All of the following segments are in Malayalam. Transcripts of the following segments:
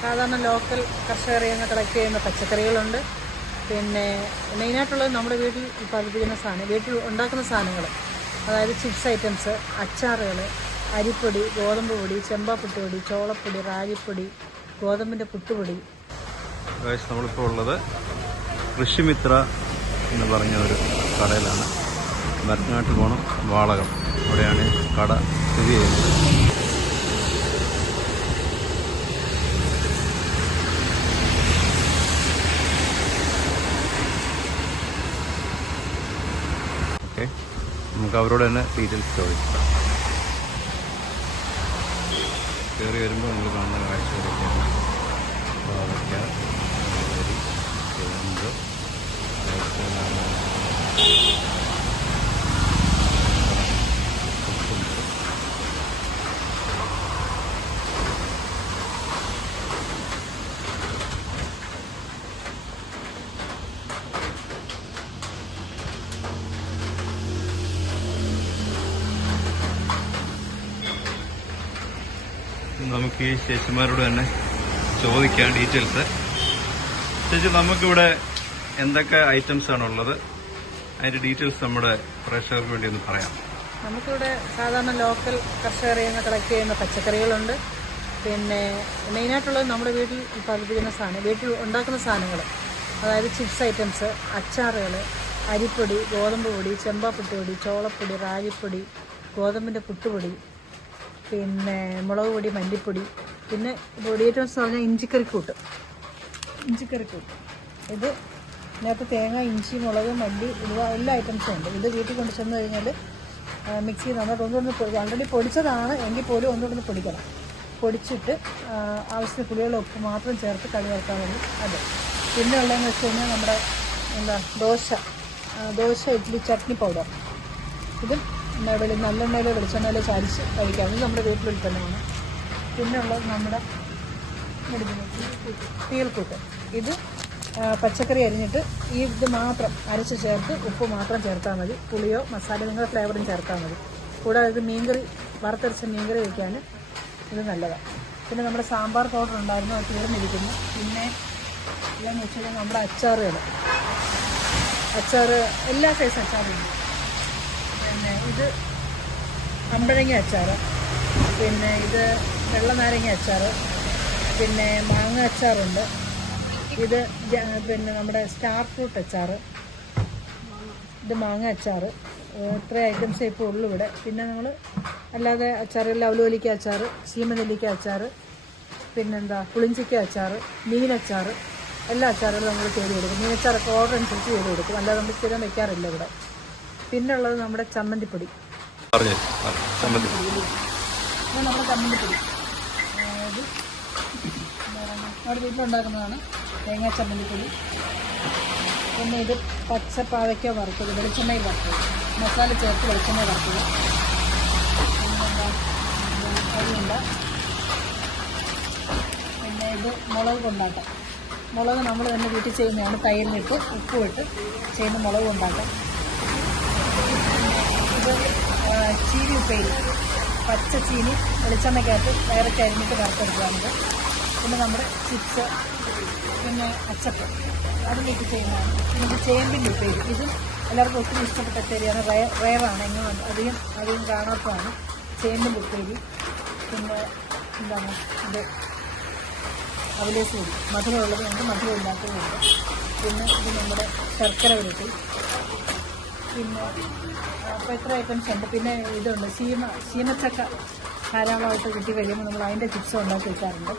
സാധാരണ ലോക്കൽ കർഷകരിൽ നിന്ന് കളക്ട് ചെയ്യുന്ന പച്ചക്കറികളുണ്ട്. പിന്നെ മെയിനായിട്ടുള്ളത് നമ്മുടെ വീട്ടിൽ ഉൽപ്പാദിപ്പിക്കുന്ന സാധനം വീട്ടിൽ ഉണ്ടാക്കുന്ന സാധനങ്ങൾ. അതായത് ചിപ്സ് ഐറ്റംസ് അച്ചാറുകൾ അരിപ്പൊടി ഗോതമ്പ് പൊടി ചെമ്പാപ്പുട്ട് പൊടി ചോളപ്പൊടി റാഗിപ്പൊടി ഗോതമ്പിന്റെ പുട്ടുപൊടി. നമ്മളിപ്പോൾ ഉള്ളത് കൃഷിമിത്ര എന്ന് പറഞ്ഞ ഒരു കടയിലാണ്. മരത്തിനാട്ടിൽ പോകണം വാളകം. അവിടെയാണ് കട സ്ഥിതി ചെയ്യുന്നത് ഓക്കെ നമുക്ക് അവരോട് തന്നെ ഡീറ്റെയിൽസ് ചോദിക്കാം. കയറി വരുമ്പോൾ നമ്മൾ കാണുന്ന കാഴ്ചകളൊക്കെയാണ് പാവയ്ക്ക വെള്ളരി ചേമ്പ് അതുപോലെ കുക്കുമ്പർ. നമുക്ക് ഈ ചേച്ചിമാരോട് തന്നെ ചോദിക്കാം ഡീറ്റെയിൽസ്. ചേച്ചി നമുക്കിവിടെ എന്തൊക്കെ ഐറ്റംസ് ആണ് ഉള്ളത്? അതിന്റെ ഡീറ്റെയിൽസ് നമ്മുടെ പ്രേക്ഷകർക്ക് വേണ്ടി ഒന്ന് പറയാം. നമുക്കിവിടെ സാധാരണ ലോക്കൽ കർഷകർ നിന്ന് കളക്ട് ചെയ്യുന്ന പച്ചക്കറികളുണ്ട്. പിന്നെ മെയിനായിട്ടുള്ളത് നമ്മുടെ വീട്ടിൽ ഉൽപ്പാദിപ്പിക്കുന്ന സാധനം വീട്ടിൽ ഉണ്ടാക്കുന്ന സാധനങ്ങൾ. അതായത് ചിപ്സ് ഐറ്റംസ് അച്ചാറുകൾ അരിപ്പൊടി ഗോതമ്പ് പൊടി ചെമ്പാപ്പുട്ടുപൊടി ചോളപ്പൊടി റാഗിപ്പൊടി ഗോതമ്പിന്റെ പുട്ടുപൊടി പിന്നെ മുളക് പൊടി മല്ലിപ്പൊടി പിന്നെ പൊടി ഐറ്റംസ് ഇഞ്ചിക്കറി പറഞ്ഞാൽ ഇഞ്ചിക്കറിക്കൂട്ട്. ഇഞ്ചിക്കറിക്കൂട്ട്. ഇത് ഇതിനകത്ത് തേങ്ങ ഇഞ്ചി മുളക് മല്ലി ഇവ എല്ലാ ഐറ്റംസും ഉണ്ട്. ഇത് വീട്ടിൽ കൊണ്ട് ചെന്ന് കഴിഞ്ഞാൽ മിക്സി നന്നായിട്ട് ഒന്നുകൂടെ പൊടി ഓൾറെഡി പൊടിച്ചതാണ് എങ്കിൽ പോലും ഒന്നുകൂടെ പൊടിക്കണം. പൊടിച്ചിട്ട് ആവശ്യത്തിന് പുളിയുള്ള ഉപ്പ് മാത്രം ചേർത്ത് കറി ചേർത്താൽ മതി. അത്. പിന്നെ ഉള്ളതെന്ന് വെച്ച് കഴിഞ്ഞാൽ നമ്മുടെ എന്താ ദോശ. ദോശ ഇഡ്ഡലി ചട്നി പൗഡർ ഇതും വെളി നല്ലെണ്ണയിലോ വെളിച്ചെണ്ണയിലോ ചാരിച്ച് കഴിക്കാം. ഇത് നമ്മുടെ വീട്ടിൽ ഉൽപ്പന്നമാണ്. പിന്നെ ഉള്ളത് നമ്മുടെ തീൽക്കൂട്ട്. ഇത് പച്ചക്കറി അരിഞ്ഞിട്ട് ഈ ഇത് മാത്രം അരച്ച് ചേർത്ത് ഉപ്പ് മാത്രം ചേർത്താൽ മതി. പുളിയോ മസാല നിങ്ങളുടെ ഫ്ലേവറും ചേർത്താൽ മതി. കൂടാതെ ഇത് മീൻകറി വറുത്തരച്ച മീൻകറി വയ്ക്കാൻ ഇത് നല്ലതാണ് പിന്നെ നമ്മുടെ സാമ്പാർ പൗഡർ ഉണ്ടായിരുന്നു അത് തീർന്നിരിക്കുന്നു പിന്നെ ഇതെന്ന് വെച്ചാൽ നമ്മുടെ അച്ചാറുകൾ. അച്ചാറ് എല്ലാ സൈസ് അച്ചാറുണ്ട് പിന്നെ ഇത് അമ്പഴങ്ങ അച്ചാർ പിന്നെ ഇത് വെള്ളനാരങ്ങ അച്ചാർ പിന്നെ മാങ്ങ അച്ചാറുണ്ട്. ഇത് പിന്നെ നമ്മുടെ സ്റ്റാർ ഫ്രൂട്ട് അച്ചാർ ഇത് മാങ്ങ അച്ചാർ ഇത്ര ഐറ്റംസേ ഇപ്പോൾ ഉള്ളൂ ഇവിടെ. പിന്നെ നമ്മൾ അല്ലാതെ അച്ചാറുകളിൽ അവലോലിക്ക അച്ചാർ ചീമനെല്ലിക്ക അച്ചാർ പിന്നെന്താ പുളിഞ്ചിക്ക അച്ചാർ മീനച്ചാർ എല്ലാ അച്ചാറുകളും നമ്മൾ ചെയ്ത് കൊടുക്കും. മീനച്ചാറൊക്കെ ഓർഡർ അനുസരിച്ച് ചെയ്ത് കൊടുക്കും. അല്ലാതെ നമ്മൾ സ്ഥിരം വെക്കാറില്ല ഇവിടെ. പിന്നെ ഉള്ളത് നമ്മുടെ ചമ്മന്തിപ്പൊടി. നമ്മുടെ ചമ്മന്തിപ്പൊടി. നമ്മുടെ വീട്ടിലുണ്ടാക്കുന്നതാണ് തേങ്ങാ ചമ്മന്തിപ്പൊടി. പിന്നെ ഇത് പച്ച പാവയ്ക്ക വറുത്തത് വെളിച്ചെണ്ണയിൽ വറുത്തത് മസാല ചേർത്ത് വെളിച്ചെണ്ണ വറുത്തത്. അരിയുണ്ട പിന്നെ ഇത് മുളക് കൊണ്ടാട്ടം. മുളക് നമ്മൾ തന്നെ വീട്ടിൽ ചെയ്യുന്നതാണ്. തൈരിലിട്ട് ഉപ്പുമിട്ട് ചെയ്യുന്ന മുളക് കൊണ്ടാട്ടം. ആ, ചീനി ഉപ്പേരി. പച്ച ചീനി വെളിച്ചെണ്ണയ്ക്കകത്ത് ഡയറക്റ്റ് അരിഞ്ഞിട്ട് വറുത്തെടുക്കാറുണ്ട്. പിന്നെ നമ്മുടെ ചിപ്സ് പിന്നെ അച്ചപ്പ്. അതിലേക്ക് ചെയ്യുന്നതാണ് പിന്നെ ചേമ്പിന്റെ ഉപ്പേരി. ഇതും എല്ലാവർക്കും ഒത്തിരി ഇഷ്ടപ്പെട്ട ഉപ്പേരിയാണ്. റയർ റയറാണ് എങ്ങനെയാണ് അധികം അധികം കാണാത്തതാണ് ചേമ്പിന്റെ ഉപ്പേരി. പിന്നെ എന്താണ്? ഇത് അവലേസ് പൊടി മധുരമുള്ളതുകൊണ്ട് മധുരമില്ലാത്തതുമുണ്ട് പിന്നെ ഇത് നമ്മുടെ ശർക്കര ഉരുട്ടി പിന്നെ അപ്പോൾ എത്ര ഐറ്റംസ് ഉണ്ട് പിന്നെ ഇതുണ്ട് ചീമ ചീമച്ചക്ക ധാരാളമായിട്ട് കിട്ടി കഴിയുമ്പോൾ നമ്മൾ അതിന്റെ ചിപ്സ് ഉണ്ടാക്കി വയ്ക്കാറുണ്ട്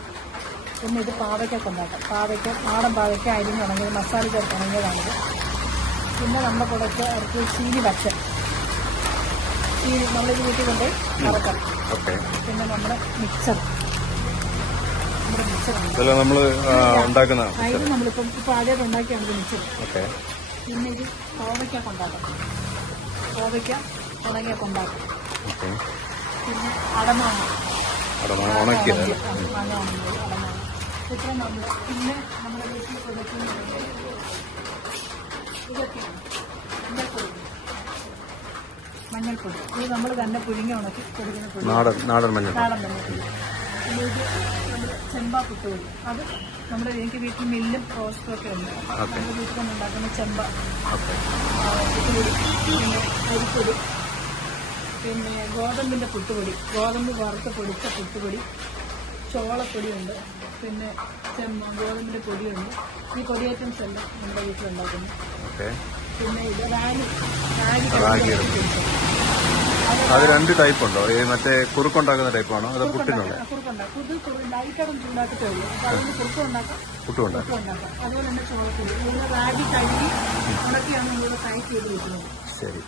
പിന്നെ ഇത് പാവയ്ക്കൊക്കെ ഉണ്ടാക്കാം. പാവയ്ക്ക നാടൻ പാവയ്ക്ക അരിഞ്ഞുണങ്ങിയത് മസാല ചേർത്ത് ഉണങ്ങിയതാണിത് പിന്നെ നമ്മുടെ കൂടെയൊക്കെ ഇറക്കി ചീനി പച്ച ചീനി നമ്മളിത് വീട്ടിൽ കൊണ്ട് വറക്കാം. പിന്നെ നമ്മുടെ മിക്സർ നമ്മുടെ മിക്സർ ഇത് നമ്മളിപ്പം ഇപ്പോൾ ആദ്യമായിട്ട് ഉണ്ടാക്കിയാണ് ഇത് മിക്സർ പിന്നെ ഇത് കോവയ്ക്ക കൊണ്ടാക്കും കോവയ്ക്ക ഉണങ്ങിയ കൊണ്ടാക്കും പിന്നെ അടമാണ് അടമാണ് നമ്മൾ ഉണക്കിയതല്ലേ മാങ്ങ ഉണങ്ങിയത് അടമാങ്ങ ഇത്ര നമ്മൾ പിന്നെ നമ്മുടെ വീട്ടിൽ കൊടുക്കുന്നത് ഇതൊക്കെയാണ്. മഞ്ഞൾപ്പൊടി. ഇത് നമ്മൾ തന്നെ പുഴുങ്ങി ഉണക്കി കൊടുക്കുന്ന പൊടി നാടൻ മഞ്ഞൾ നാടൻ മഞ്ഞൾപ്പൊടി. പിന്നെ ഇത് നമ്മുടെ ചെമ്പ പുട്ടുപൊടി അത് നമ്മുടെ എനിക്ക് വീട്ടിൽ മില്ലും റോസ്റ്റും ഒക്കെ ഉണ്ട്. അപ്പം നമ്മുടെ വീട്ടിൽ തന്നെ ഉണ്ടാക്കുന്ന ചെമ്പ. പിന്നെ അരിപ്പൊടി. പിന്നെ ഗോതമ്പിന്റെ പുട്ടുപൊടി. ഗോതമ്പ് വറുത്ത് പൊടിച്ച പുട്ടുപൊടി. ചോളപ്പൊടിയുണ്ട് പിന്നെ ചെമ്മ ഗോതമ്പിന്റെ പൊടിയുണ്ട്. ഈ പൊടി ഐറ്റംസ് എല്ലാം നമ്മുടെ വീട്ടിലുണ്ടാക്കുന്നു പിന്നെ ഇത് റാഗി. റാഗി അത് രണ്ട് ടൈപ്പ് ഉണ്ടോ? ഈ മറ്റേ കുറുക്കുണ്ടാക്കുന്ന ടൈപ്പാണോ അതോ പുട്ടിനുള്ള? പുട്ടുണ്ടാക്കും. ശരി.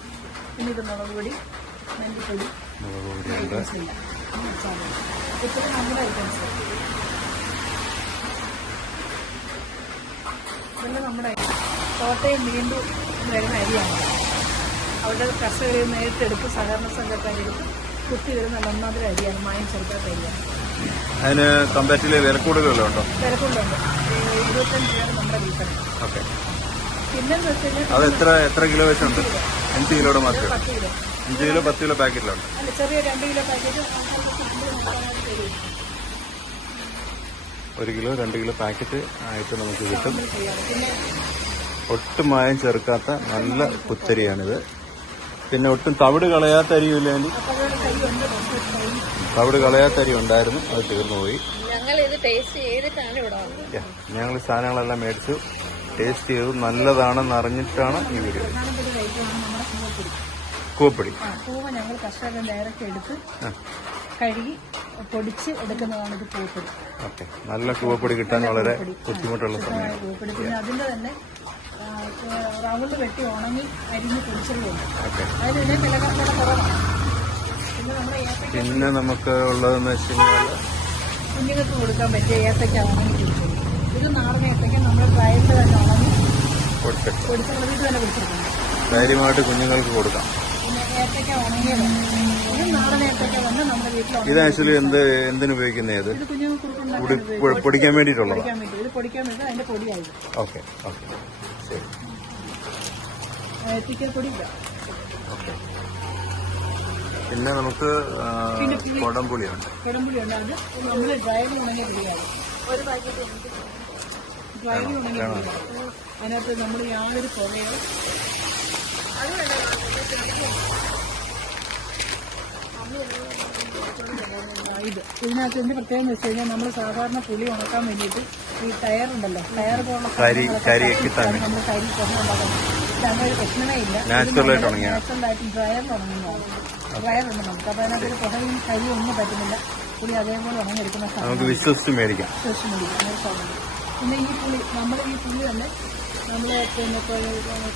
നമ്മുടെ. കോട്ടയം വീണ്ടും വരുന്ന അരിയാണ്. അവിടെ കർഷകരിൽ നിന്ന് നേരിട്ടെടുത്ത് സഹകരണ സംഘക്കാരെടുത്ത് കുത്തി വരുന്ന ഒന്നാമതൊരു അരിയാണ് മായം ചേർക്കാത്ത അരിയാണ് അതിന് കമ്പാരിറ്റീവ്ലി വില കൂടുതലുണ്ടോ ഉണ്ടോ തിരക്കുണ്ടുണ്ട് ഇരുപത്തഞ്ച് രൂപയാണ് നമ്മുടെ വിൽപ്പന ഓക്കെ. പിന്നെന്ന് അത് എത്ര എത്ര കിലോ വെച്ചുണ്ട് അഞ്ച് കിലോയുടെ മാത്രം അഞ്ച് കിലോ പത്ത് കിലോ പാക്കറ്റിലുണ്ട്. അല്ല ചെറിയ രണ്ട് കിലോ പാക്കറ്റ് ഒരു കിലോ രണ്ട് കിലോ പാക്കറ്റ് ആയിട്ട് നമുക്ക് കിട്ടും. ഒട്ടും മായം ചേർക്കാത്ത നല്ല കുത്തരിയാണിത് പിന്നെ ഒട്ടും തവിട് കളയാത്ത അരിയില്ല തവിട് കളയാത്ത അരി ഉണ്ടായിരുന്നു അത് തീർന്നു പോയി. ഞങ്ങൾ സാധനങ്ങളെല്ലാം മേടിച്ചു ടേസ്റ്റ് ചെയ്തു നല്ലതാണെന്ന് അറിഞ്ഞിട്ടാണ് ഈ വീഡിയോ കൂവപ്പൊടി. ആ ഞങ്ങൾ കർഷകർ ഡയറക്റ്റ് എടുത്ത് കഴുകി പൊടിച്ച് എടുക്കുന്നതാണ് ഇത് പൂവപ്പൊടി ഓക്കെ. നല്ല കൂവപ്പൊടി കിട്ടാൻ വളരെ ബുദ്ധിമുട്ടുള്ള സമയം പൂവപ്പൊടി പിന്നെ അതിന്റെ തന്നെ റൗണ്ട് വെട്ടി ഉണങ്ങി അരിഞ്ഞ് പൊടിച്ചതുണ്ട് ഓക്കെ. അതിന് കുറവാണ്. പിന്നെ നമുക്ക് ഉള്ളതെന്ന് വെച്ച് കഴിഞ്ഞാൽ കുഞ്ഞുങ്ങൾക്ക് കൊടുക്കാൻ പറ്റിയ ഏത്തക്ക ഉണങ്ങി പൊടിച്ചത്. ഇത് നാടൻ ഏത്തക്ക നമ്മൾ ഡ്രൈവിൽ തന്നെ ഉണങ്ങി പൊടിച്ചുള്ള വീട്ടിൽ തന്നെ ധൈര്യമായിട്ട് കുഞ്ഞുങ്ങൾക്ക് കൊടുക്കാം. ഏത്തക്ക ഉണങ്ങിയത്. ഇത് നാടൻ ഏത്തക്ക തന്നെ നമ്മുടെ വീട്ടിൽ ഇത് ആക്ച്വലി എന്ത് എന്തിനു ഉപയോഗിക്കുന്ന ഇത്? കുഞ്ഞുങ്ങൾക്ക് പൊടിക്കാൻ വേണ്ടിയിട്ടുള്ളതാണ് പൊടിക്കാൻ വേണ്ടി. ഇത് പൊടിക്കാൻ വേണ്ടി അതിന്റെ പൊടിയായത് ഓക്കെ ഓക്കെ. ശരി. ഏത്തക്ക പൊടിയില്ല ഓക്കെ. പിന്നെ നമുക്ക് കൊടംപുളിയുണ്ട് കുടംപുളി ഉണ്ട് അത് നമ്മൾ ഡ്രൈവിൽ ഉണങ്ങിയ പൊടിയാണ് ഒരു പാക്കറ്റ് ഉണങ്ങിയ അതിനകത്ത് നമ്മൾ യാതൊരു പുകയോ അത് വേണ്ട. ഇത് ഇതിനകത്ത് എന്ത് പ്രത്യേകം വെച്ച് കഴിഞ്ഞാൽ നമ്മൾ സാധാരണ പുളി ഉണക്കാൻ വേണ്ടിയിട്ട് ഈ ടയർ ഉണ്ടല്ലോ ടയർ പോലുള്ള നമ്മൾ കരി ഇത് അങ്ങനെ ഒരു പ്രശ്നമേ ഇല്ല. നാച്ചുറലായിട്ട് ഡ്രയറിൽ ഉണങ്ങുന്നതാണ്. ഡ്രയർ ഉണ്ട് നമുക്ക്. അപ്പോൾ അതിനകത്തൊരു പുകയും കരിയും ഒന്നും പറ്റുന്നില്ല. പുളി അതേപോലെ ഉണങ്ങിയെടുക്കുന്ന സാധനം വിശ്വസിച്ച് മേടിക്കാം. വിശ്വസിച്ച് മേടിക്കാം. പിന്നെ ഈ പുളി നമ്മൾ ഈ പുളി തന്നെ നമ്മൾ പിന്നെ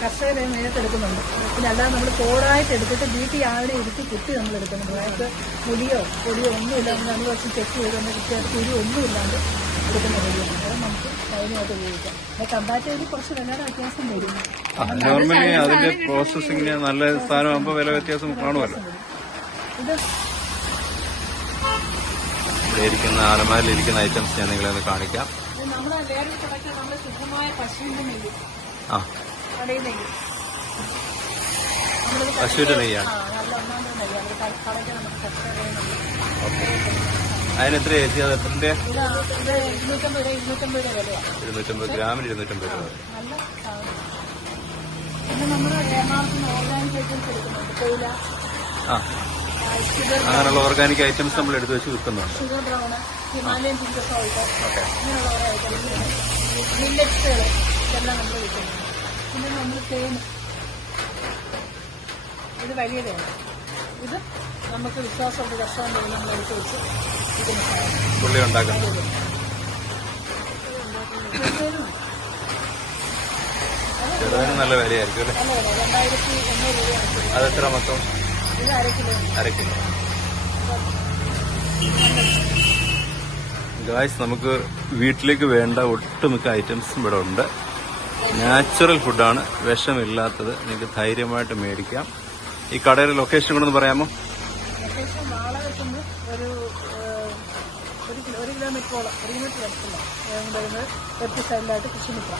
കർഷകരെ നേരിട്ടെടുക്കുന്നുണ്ട് പിന്നെ അല്ലാതെ നമ്മൾ കോടായിട്ട് എടുത്തിട്ട് വീട്ടിൽ ആവിടെ ഇരുത്തി കുത്തി നമ്മൾ എടുക്കുന്നുണ്ട്. അതായത് മുടിയോ പൊടിയോ ഒന്നും ഇല്ലാണ്ട് നമ്മൾ കുറച്ച് ചെക്ക് ചെയ്ത് നമ്മൾ കൃത്യമായിട്ട് കുരു ഒന്നും ഇല്ലാണ്ട് എടുക്കുന്ന പൊടിയാണ്. അത് നമുക്ക് അതിനായിട്ട് ഉപയോഗിക്കാം. അത് കമ്പാറ്റീവ് കുറച്ച് വിലയുടെ വ്യത്യാസം വരും. നോർമലി അതിന്റെ പ്രോസസ്സിങ്ങിന് നല്ല സാധനമാകുമ്പോൾ വില വ്യത്യാസം കാണുമല്ലോ. ഇത് ഇവിടെ ഇരിക്കുന്ന അലമാരിൽ ഇരിക്കുന്ന ഐറ്റംസ് ഞാൻ നിങ്ങളെ ഒന്ന് കാണിക്കാം. നമ്മുടെ വേറൊരു പ്രൊഡക്റ്റ് നമ്മൾ ശുദ്ധമായ നെയ്യ് കടയിൽ നെയ്യ്. പശുവിന്റെ നെയ്യാണ്. അതിന് എത്ര ചേച്ചി അത് എത്രന്റെ ഇത് ഇരുന്നൂറ്റമ്പത് ഗ്രാമിന് ഇരുന്നൂറ്റമ്പത് രൂപ. പിന്നെ നമ്മൾ എറണാകുളത്ത് ഓർഗാനിക് ഐറ്റംസ് എടുക്കുന്നുണ്ട്. തേയില ആ. അങ്ങനെയുള്ള ഓർഗാനിക് ഐറ്റംസ് നമ്മൾ എടുത്തു വെച്ച് വിൽക്കുന്നുണ്ട്. പിന്നെ നമ്മൾ തേൻ. ഇത് വലിയ തേൻ. ഇത് നമുക്ക് വിശ്വാസമുണ്ട് കർഷകൻ തേൻ നമ്മൾ എടുത്ത് വെച്ച് പുള്ളി ഉണ്ടാക്കുന്നത് ചെറുതിന് നല്ല വിലയായിരിക്കും അല്ലേ? രൂപയാണ്. അതെത്ര മൊത്തം? ഗായ്സ് നമുക്ക് വീട്ടിലേക്ക് വേണ്ട ഒട്ടുമിക്ക ഐറ്റംസും ഇവിടെ ഉണ്ട്. നാച്ചുറൽ ഫുഡാണ് വിഷമില്ലാത്തത് നിങ്ങൾക്ക് ധൈര്യമായിട്ട് മേടിക്കാം. ഈ കടയുടെ ലൊക്കേഷൻ കൂടെ ഒന്ന് പറയാമോ? ഒരു കിലോമീറ്ററോളം ഒരു കിലോമീറ്റർ വരുന്നത് ലെഫ്റ്റ് കൃഷിമിത്ര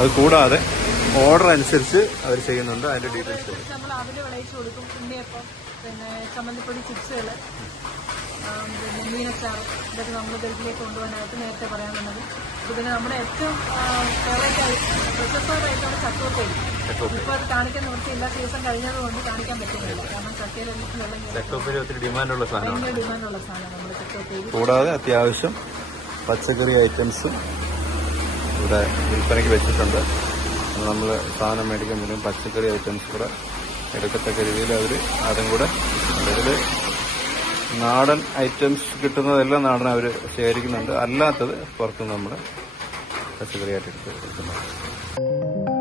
അത് കൂടാതെ ഓർഡർ അനുസരിച്ച് അവർ ചെയ്യുന്നുണ്ട് അതിന്റെ ഡീറ്റെയിൽസ് നമ്മൾ അവർ വിളയിച്ച് കൊടുക്കും. ഉണ്ണിയപ്പം പിന്നെ ചമ്മന്തിപ്പൊടി ചിപ്സുകൾ പിന്നെ മീനച്ചാർ ഇതൊക്കെ നമ്മൾ ഗൾഫിലേക്ക് കൊണ്ടുപോകാനായിട്ട് നേരത്തെ പറയാനുള്ളത് പിന്നെ നമ്മുടെ ഏറ്റവും ചക്കോപ്പേരി. അത് കാണിക്കാൻ നിവൃത്തിയില്ല സീസൺ കാണിക്കാൻ പറ്റുന്നില്ല. കാരണം ഒത്തിരി ഡിമാൻഡുള്ള സാധനമാണ്. ഡിമാൻഡുള്ള സാധനമാണ് നമ്മുടെ ചക്കോപ്പേരി. കൂടാതെ അത്യാവശ്യം പച്ചക്കറി ഐറ്റംസും ഇവിടെ വിൽപ്പനയ്ക്ക് വെച്ചിട്ടുണ്ട്. നമ്മൾ സാധനം മേടിക്കാൻ വരും. പച്ചക്കറി ഐറ്റംസ് കൂടെ എടുക്കത്തക്ക രീതിയിൽ അവർ അതും കൂടെ അതായത് നാടൻ ഐറ്റംസ് കിട്ടുന്നതെല്ലാം നാടൻ അവർ ശേഖരിക്കുന്നുണ്ട്. അല്ലാത്തത് പുറത്തുനിന്ന് നമ്മൾ പച്ചക്കറിയായിട്ട് എടുത്ത് കൊടുക്കുന്നുണ്ട്.